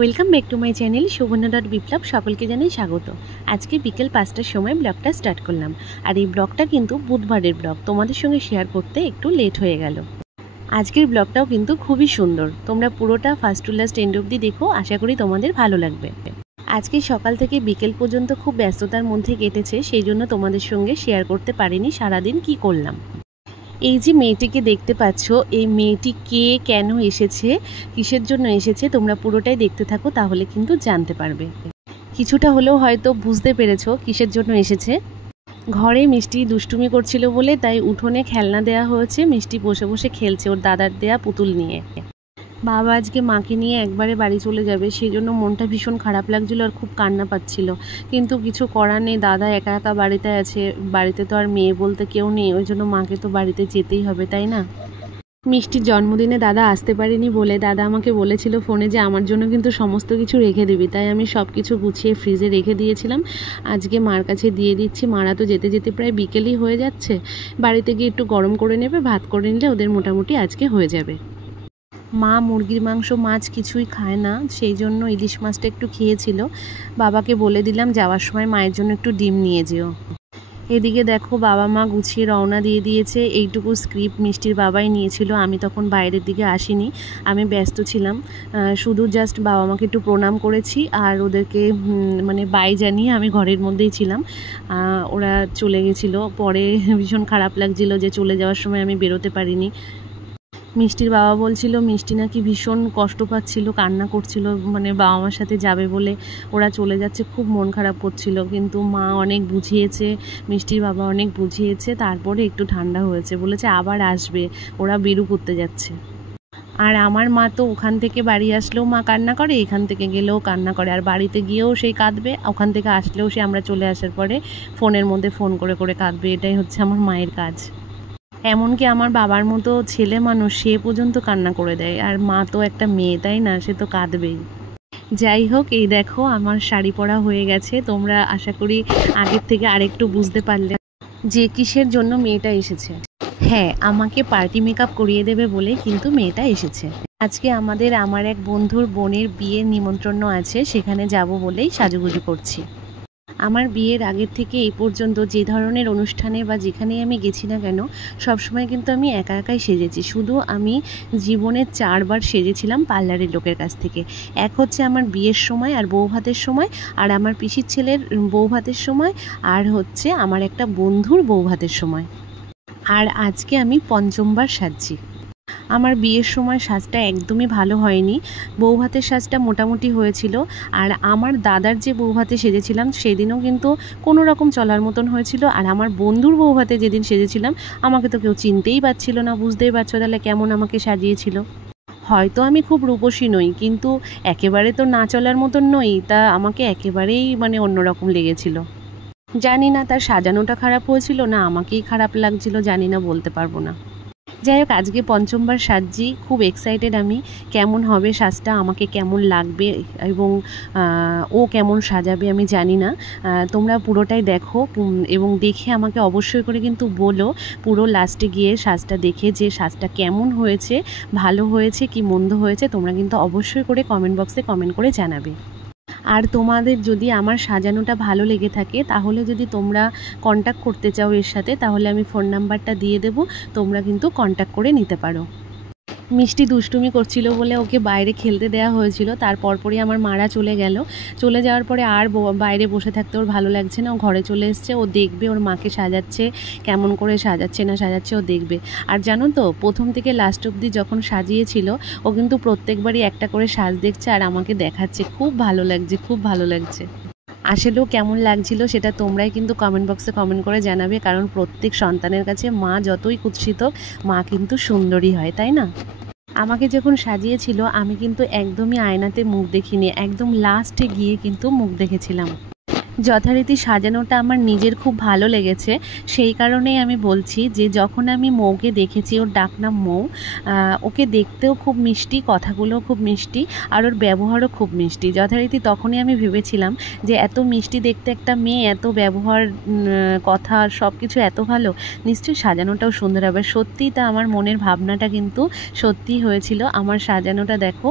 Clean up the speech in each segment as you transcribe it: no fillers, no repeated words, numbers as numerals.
Welcome back to my channel সুবর্ণা.বিপ্লব। সকলকে জানাই স্বাগত। আজকে বিকেল 5টার সময় ব্লগটা স্টার্ট করলাম, আর এই ব্লগটা কিন্তু বুধবারের ব্লগ। তোমাদের সঙ্গে শেয়ার করতে একটু লেট হয়ে গেল। আজকের ব্লগটাও কিন্তু খুবই সুন্দর, তোমরা পুরোটা ফার্স্ট টু লাস্ট এন্ড অবধি দেখো, আশা করি তোমাদের ভালো লাগবে। আজকে সকাল থেকে বিকেল পর্যন্ত খুব ব্যস্ততার মধ্যে কেটেছে, সেই জন্য তোমাদের সঙ্গে শেয়ার করতে পারিনি সারাদিন কি করলাম। এই যে মেয়েটিকে দেখতে পাচ্ছ, এই মেয়েটি কে, কেন এসেছে, কিসের জন্য এসেছে, তোমরা পুরোটাই দেখতে থাকো, তাহলে কিন্তু জানতে পারবে। কিছুটা হলেও হয়তো বুঝতে পেরেছো কিসের জন্য এসেছে। ঘরে মিষ্টি দুষ্টুমি করছিল বলে তাই উঠোনে খেলনা দেয়া হয়েছে, মিষ্টি বসে বসে খেলছে ওর দাদার দেয়া পুতুল নিয়ে। বাবা আজকে মাকে নিয়ে একবারে বাড়ি চলে যাবে, সেই জন্য মনটা ভীষণ খারাপ লাগছিল আর খুব কান্না পাচ্ছিল, কিন্তু কিছু করার নেই, দাদা একা একা বাড়িতে আছে, বাড়িতে তো আর মেয়ে বলতে কেউ নেই, ওই জন্য মাকে তো বাড়িতে যেতেই হবে, তাই না। মিষ্টির জন্মদিনে দাদা আসতে পারেনি বলে দাদা আমাকে বলেছিল ফোনে যে আমার জন্য কিন্তু সমস্ত কিছু রেখে দিবি, তাই আমি সব কিছু গুছিয়ে ফ্রিজে রেখে দিয়েছিলাম। আজকে মার কাছে দিয়ে দিচ্ছি, মারা তো যেতে যেতে প্রায় বিকেলই হয়ে যাচ্ছে, বাড়িতে গিয়ে একটু গরম করে নেবে, ভাত করে নিলে ওদের মোটামুটি আজকে হয়ে যাবে। মা মুরগির মাংস মাছ কিছুই খায় না, সেই জন্য ইলিশ মাছটা একটু খেয়েছিল। বাবাকে বলে দিলাম যাওয়ার সময় মায়ের জন্য একটু ডিম নিয়ে যেও। এদিকে দেখো বাবা মা গুছিয়ে রওনা দিয়ে দিয়েছে। এইটুকু স্ক্রিপ্ট মিষ্টির বাবাই নিয়েছিল, আমি তখন বাইরের দিকে আসিনি, আমি ব্যস্ত ছিলাম। শুধু জাস্ট বাবা মাকে একটু প্রণাম করেছি আর ওদেরকে মানে বাই জানিয়ে আমি ঘরের মধ্যেই ছিলাম। ওরা চলে গেছিলো, পরে ভীষণ খারাপ লাগছিল যে চলে যাওয়ার সময় আমি বেরোতে পারিনি। মিষ্টির বাবা বলছিল মিষ্টি নাকি ভীষণ কষ্ট পাচ্ছিল, কান্না করছিল, মানে বাবা মার সাথে যাবে বলে ওরা চলে যাচ্ছে, খুব মন খারাপ করছিল, কিন্তু মা অনেক বুঝিয়েছে, মিষ্টির বাবা অনেক বুঝিয়েছে, তারপরে একটু ঠান্ডা হয়েছে, বলেছে আবার আসবে, ওরা বেরু করতে যাচ্ছে। আর আমার মা তো ওখান থেকে বাড়ি আসলেও মা কান্না করে, এখান থেকে গেলেও কান্না করে, আর বাড়িতে গিয়েও সেই কাঁদবে, ওখান থেকে আসলেও সে আমরা চলে আসার পরে ফোনের মধ্যে ফোন করে করে কাঁদবে, এটাই হচ্ছে আমার মায়ের কাজ। এমনকি আমার বাবার মতো ছেলে মানুষ, সে পর্যন্ত কান্না করে দেয়, আর মা তো একটা মেয়ে, তাই না, সে তো কাঁদবেই। যাই হোক, এই দেখো আমার শাড়ি পরা হয়ে গেছে, তোমরা আশা করি আগের থেকে আরেকটু বুঝতে পারলে যে কিসের জন্য মেয়েটা এসেছে। হ্যাঁ, আমাকে পার্টি মেকআপ করিয়ে দেবে বলে কিন্তু মেয়েটা এসেছে। আজকে আমার এক বন্ধুর বোনের বিয়ের নিমন্ত্রণ আছে, সেখানে যাব বলেই সাজুগুজু করছি। আমার বিয়ের আগের থেকে এই পর্যন্ত যে ধরনের অনুষ্ঠানে বা যেখানেই আমি গেছি না কেন, সবসময় কিন্তু আমি একা একাই সেজেছি। শুধু আমি জীবনে 4বার সেজেছিলাম পার্লারের লোকের কাছ থেকে। এক হচ্ছে আমার বিয়ের সময় আর বৌভাতের সময়, আর আমার পিসির ছেলের বৌভাতের সময়, আর হচ্ছে আমার একটা বন্ধুর বৌভাতের সময়। আর আজকে আমি 5মবার সাজছি। আমার বিয়ের সময় সাজটা একদমই ভালো হয়নি, বৌভাতের সাজটা মোটামুটি হয়েছিল, আর আমার দাদার যে বৌভাতে সেজেছিলাম সেদিনও কিন্তু কোনো রকম চলার মতন হয়েছিল, আর আমার বন্ধুর বৌভাতে যেদিন সেজেছিলাম আমাকে তো কেউ চিনতেই পারছিল না, বুঝতেই পারছো তাহলে কেমন আমাকে সাজিয়েছিল। হয়তো আমি খুব রূপসী নই, কিন্তু একেবারে তো না চলার মতন নই, তা আমাকে একেবারেই মানে অন্যরকম লেগেছিল। জানি না তার সাজানোটা খারাপ হয়েছিল না আমাকেই খারাপ লাগছিল, জানি না, বলতে পারবো না। যাই হোক, আজকে 5মবার সাজছি, খুব এক্সাইটেড আমি, কেমন হবে সাজটা, আমাকে কেমন লাগবে এবং ও কেমন সাজাবে আমি জানি না। তোমরা পুরোটাই দেখো এবং দেখে আমাকে অবশ্যই করে কিন্তু বলো পুরো লাস্টে গিয়ে সাজটা দেখে যে সাজটা কেমন হয়েছে, ভালো হয়েছে কি মন্দ হয়েছে, তোমরা কিন্তু অবশ্যই করে কমেন্ট বক্সে কমেন্ট করে জানাবে। আর তোমাদের যদি আমার সাজানোটা ভালো লেগে থাকে, তাহলে যদি তোমরা কন্ট্যাক্ট করতে চাও এর সাথে, তাহলে আমি ফোন নাম্বারটা দিয়ে দেবো, তোমরা কিন্তু কন্ট্যাক্ট করে নিতে পারো। মিষ্টি দুষ্টুমি করছিল বলে ওকে বাইরে খেলতে দেওয়া হয়েছিল, তারপরই আমার মারা চলে গেল। চলে যাওয়ার পরে আর বাইরে বসে থাকতে ওর ভালো লাগছে না, ও ঘরে চলে এসছে, ও দেখবে ওর মাকে সাজাচ্ছে, কেমন করে সাজাচ্ছে না সাজাচ্ছে ও দেখবে। আর জানো তো, প্রথম থেকে লাস্ট অবধি যখন সাজিয়েছিল ও কিন্তু প্রত্যেকবারই একটা করে সাজ দেখছে আর আমাকে দেখাচ্ছে, খুব ভালো লাগছে, খুব ভালো লাগছে। আসলেও কেমন লাগছিল সেটা তোমরাই কিন্তু কমেন্ট বক্সে কমেন্ট করে জানাবে, কারণ প্রত্যেক সন্তানের কাছে মা যতই কুৎসিত, মা কিন্তু সুন্দরী হয়, তাই না। আমাকে যখন সাজিয়েছিল আমি কিন্তু একদমই আয়নাতে মুখ দেখিনি, একদম লাস্টে গিয়ে কিন্তু মুখ দেখেছিলাম। যথারীতি সাজানোটা আমার নিজের খুব ভালো লেগেছে, সেই কারণেই আমি বলছি যে যখন আমি মৌকে দেখেছি, ওর ডাকনাম মৌ, ওকে দেখতেও খুব মিষ্টি, কথাগুলোও খুব মিষ্টি, আর ওর ব্যবহারও খুব মিষ্টি। যথারীতি তখনই আমি ভেবেছিলাম যে এত মিষ্টি দেখতে একটা মেয়ে, এত ব্যবহার, কথা সব কিছু এত ভালো, নিশ্চয়ই সাজানোটাও সুন্দর হবে। সত্যিই তা আমার মনের ভাবনাটা কিন্তু সত্যিই হয়েছিল। আমার সাজানোটা দেখো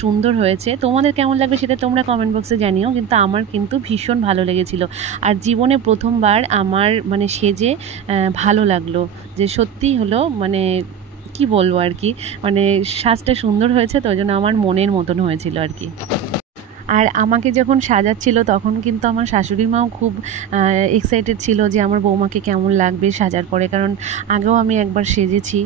সুন্দর হয়েছে। তোমাদের কেমন লাগবে সেটা তোমরা কমেন্ট বক্সে জানিও, কিন্তু আমার কিন্তু ভীষণ ভালো লেগেছিল। আর জীবনে প্রথমবার আমার মানে সেজে ভালো লাগলো, যে সত্যিই হলো, মানে কি বলবো আর কি, মানে সাজটা সুন্দর হয়েছে, তো ওই জন্য আমার মনের মতন হয়েছিল আর কি। আর আমাকে যখন সাজাচ্ছিল তখন কিন্তু আমার শাশুড়ি মাও খুব এক্সাইটেড ছিল যে আমার বৌমাকে কেমন লাগবে সাজার পরে, কারণ আগেও আমি একবার সেজেছি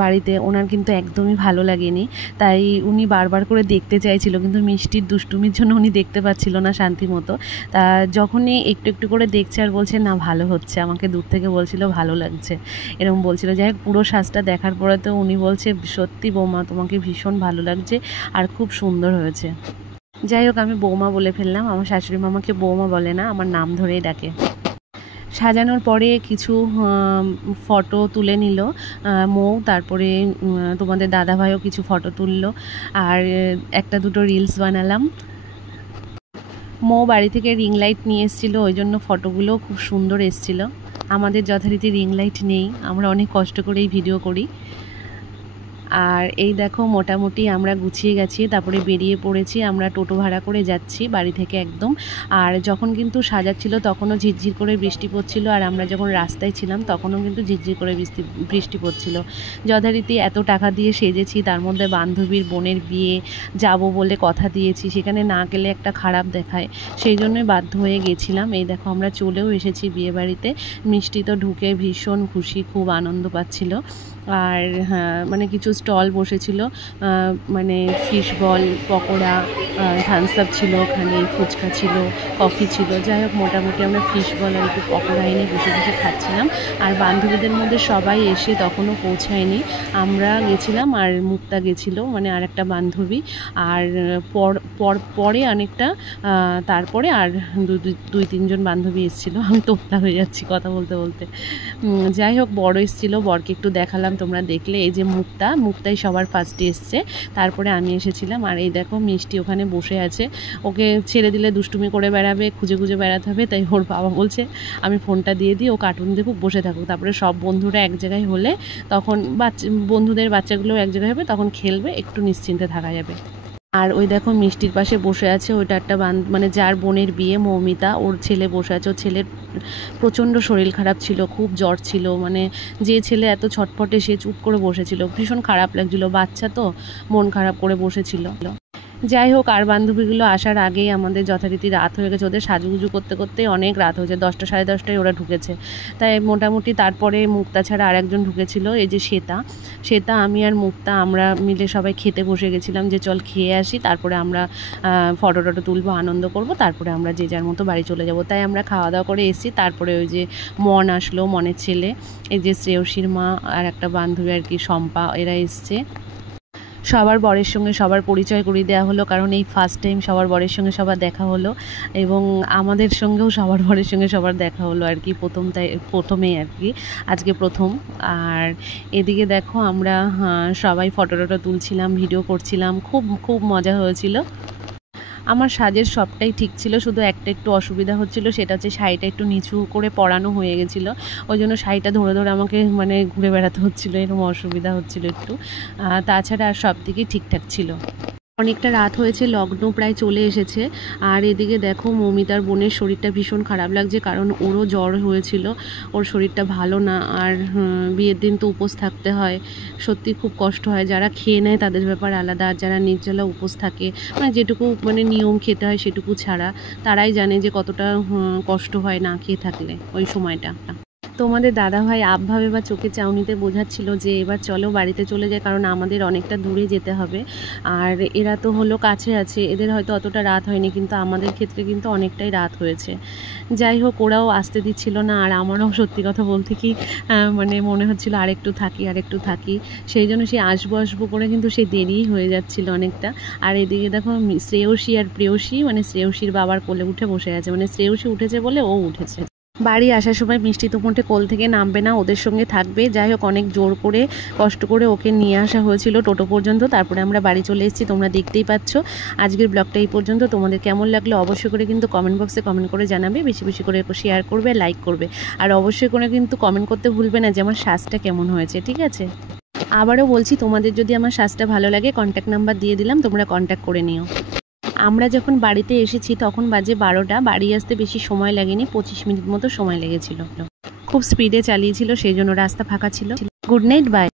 বাড়িতে, ওনার কিন্তু একদমই ভালো লাগেনি, তাই উনি বারবার করে দেখতে চাইছিল, কিন্তু মিষ্টির দুষ্টুমির জন্য উনি দেখতে পাচ্ছিল না শান্তি মতো। তা যখনই একটু একটু করে দেখছে আর বলছে না ভালো হচ্ছে, আমাকে দূর থেকে বলছিল ভালো লাগছে, এরকম বলছিল। যাই হোক, পুরো সাজটা দেখার পরে তো উনি বলছে সত্যি বৌমা তোমাকে ভীষণ ভালো লাগছে আর খুব সুন্দর হয়েছে। যাই হোক, আমি বৌমা বলে ফেললাম, আমার শাশুড়ি মামাকে বৌমা বলে না, আমার নাম ধরেই ডাকে। সাজানোর পরে কিছু ফটো তুলে নিল মৌ, তারপরে তোমাদের দাদাভাইও কিছু ফটো তুললো, আর একটা দুটো রিলস বানালাম। মৌ বাড়ি থেকে রিং লাইট নিয়ে এসেছিলো, ওই জন্য ফটোগুলো খুব সুন্দর এসেছিলো। আমাদের যথারীতি রিং লাইট নেই, আমরা অনেক কষ্ট করেই ভিডিও করি। আর এই দেখো মোটামুটি আমরা গুছিয়ে গেছি, তারপরে বেরিয়ে পড়েছি, আমরা টোটো ভাড়া করে যাচ্ছি বাড়ি থেকে একদম। আর যখন কিন্তু সাজাচ্ছিল তখনও ঝিরঝির করে বৃষ্টি পড়ছিল, আর আমরা যখন রাস্তায় ছিলাম তখনও কিন্তু ঝিরঝির করে বৃষ্টি পড়ছিল। যথারীতি এত টাকা দিয়ে সেজেছি, তার মধ্যে বান্ধবীর বোনের বিয়ে যাব বলে কথা দিয়েছি, সেখানে না গেলে একটা খারাপ দেখায়, সেই জন্যই বাধ্য হয়ে গেছিলাম। এই দেখো আমরা চলেও এসেছি বিয়ে বাড়িতে। মিষ্টি তো ঢুকে ভীষণ খুশি, খুব আনন্দ পাচ্ছিল। আর হ্যাঁ, মানে কিছু স্টল বসেছিল, মানে fish ball, pakora, Thums Up ছিল ওখানে, ফুচকা ছিল, কফি ছিল। যাই হোক, মোটামুটি আমরা ফিশ বল আর একটু পকোড়া এনে বসে বসে খাচ্ছিলাম। আর বান্ধবীদের মধ্যে সবাই এসে তখনও পৌঁছায়নি, আমরা গেছিলাম আর মুক্তা গেছিলো, মানে আর একটা বান্ধবী, আর পরে অনেকটা তারপরে আর দুই তিনজন বান্ধবী এসেছিলো। আমি তোতলা হয়ে যাচ্ছি কথা বলতে বলতে। যাই হোক, বড় এসেছিলো, বরকে একটু দেখালাম, তোমরা দেখলে। এই যে মুক্তাই সবার ফার্স্টে এসছে, তারপরে আমি এসেছিলাম। আর এই দেখো মিষ্টি ওখানে বসে আছে, ওকে ছেড়ে দিলে দুষ্টুমি করে বেড়াবে, খুঁজে খুঁজে বেড়াতে হবে, তাই ওর বাবা বলছে আমি ফোনটা দিয়ে দিই, ও কার্টুন দেখুক, বসে থাকুক। তারপরে সব বন্ধুরা এক জায়গায় হলে তখন বন্ধুদের বাচ্চাগুলোও এক জায়গায় হবে, তখন খেলবে, একটু নিশ্চিন্তে থাকা যাবে। আর ওই দেখো মিষ্টির পাশে বসে আছে, ওইটা একটা মানে যার বোনের বিয়ে, মৌমিতা, ওর ছেলে বসে আছে। ওর ছেলের প্রচণ্ড শরীর খারাপ ছিল, খুব জ্বর ছিল, মানে যে ছেলে এত ছটফটে সে চুপ করে বসেছিল, ভীষণ খারাপ লাগছিল, বাচ্চা তো মন খারাপ করে বসেছিল। যাই হোক, আর বান্ধবীগুলো আসার আগেই আমাদের যথারীতি রাত হয়ে গেছে, ওদের সাজুগুজু করতে করতে অনেক রাত হয়েছে, 10টা সাড়ে 10টায় ওরা ঢুকেছে। তাই মোটামুটি তারপরে মুক্তা ছাড়া আরেকজন ঢুকেছিল, এই যে শ্বেতা, আমি আর মুক্তা, আমরা মিলে সবাই খেতে বসে গেছিলাম, যে চল খেয়ে আসি, তারপরে আমরা ফটো টটো তুলবো, আনন্দ করব, তারপরে আমরা যে যার মতো বাড়ি চলে যাব। তাই আমরা খাওয়া দাওয়া করে এসেছি। তারপরে ওই যে মন আসলো, মনের ছেলে, এই যে শ্রেয়সীর মা আর একটা বান্ধবী আর কি, শম্পা, এরা এসছে। সবার বরের সঙ্গে সবার পরিচয় করিয়ে দেওয়া হলো, কারণ এই ফার্স্ট টাইম সবার বরের সঙ্গে সবার দেখা হলো, এবং আমাদের সঙ্গেও সবার বরের সঙ্গে সবার দেখা হলো আর কি, প্রথমেই আর কি, আজকে প্রথম। আর এদিকে দেখো আমরা সবাই ফটো টটো তুলছিলাম, ভিডিও করছিলাম, খুব খুব মজা হয়েছিল। আমার সাজের সবটাই ঠিক ছিল, শুধু একটা একটু অসুবিধা হচ্ছিল, সেটা হচ্ছে শাড়িটা একটু নিচু করে পরানো হয়ে গেছিলো, ওই জন্য শাড়িটা ধরে ধরে আমাকে মানে ঘুরে বেড়াতে হচ্ছিলো, এরকম অসুবিধা হচ্ছিলো একটু। তাছাড়া আর সব দিকেই ঠিকঠাক ছিল। অনেকটা রাত হয়েছে, লগ্ন প্রায় চলে এসেছে। আর এদিকে দেখো মৌমিতার বোনের শরীরটা ভীষণ খারাপ লাগছে, কারণ ওরও জ্বর হয়েছিল, ওর শরীরটা ভালো না। আর বিয়ের দিন তো উপোস থাকতে হয়, সত্যি খুব কষ্ট হয়। যারা খেয়ে নেয় তাদের ব্যাপার আলাদা, আর যারা নির্জলা উপোস থাকে, মানে যেটুকু মানে নিয়ম খেতে হয় সেটুকু ছাড়া, তারাই জানে যে কতটা কষ্ট হয় না খেয়ে থাকলে ওই সময়টা। তোমাদের দাদাভাই আবভাবে বা চোখে চাউনিতে বোঝাচ্ছিল যে এবার চলো বাড়িতে চলে যায়, কারণ আমাদের অনেকটা দূরে যেতে হবে। আর এরা তো হলো কাছে আছে, এদের হয়তো অতটা রাত হয়নি, কিন্তু আমাদের ক্ষেত্রে কিন্তু অনেকটাই রাত হয়েছে। যাই হোক, ওরাও আসতে দিচ্ছিল না, আর আমারও সত্যি কথা বলতে কি মানে মনে হচ্ছিল আরেকটু থাকি। সেই জন্য সে আসবো করে কিন্তু সে দেরিই হয়ে যাচ্ছিল অনেকটা। আর এদিকে দেখো শ্রেয়সী আর প্রেয়সী, মানে শ্রেয়সীর বাবার কোলে উঠে বসে আছে, মানে শ্রেয়সী উঠেছে বলে ও উঠেছে। বাড়ি আসার সময় মিষ্টি তো মোটে কোল থেকে নামবে না, ওদের সঙ্গে থাকবে। যাই হোক, অনেক জোর করে কষ্ট করে ওকে নিয়ে আসা হয়েছিল টোটো পর্যন্ত, তারপরে আমরা বাড়ি চলে এসেছি, তোমরা দেখতেই পাচ্ছ। আজকের ব্লগটা এই পর্যন্ত। তোমাদের কেমন লাগলো অবশ্যই করে কিন্তু কমেন্ট বক্সে কমেন্ট করে জানাবে, বেশি বেশি করে শেয়ার করবে, লাইক করবে, আর অবশ্যই করে কিন্তু কমেন্ট করতে ভুলবে না যে আমার সাজটা কেমন হয়েছে, ঠিক আছে? আবারও বলছি, তোমাদের যদি আমার সাজটা ভালো লাগে কন্ট্যাক্ট নাম্বার দিয়ে দিলাম, তোমরা কন্ট্যাক্ট করে নিও। আমরা যখন বাড়িতে এসেছি তখন বাজে 12টা, বাড়ি আসতে বেশি সময় লাগেনি, 25 মিনিট মতো সময় লেগেছিল। খুব স্পিডে চালিয়েছিল, সেই জন্য রাস্তা ফাঁকা ছিল। Good night, by.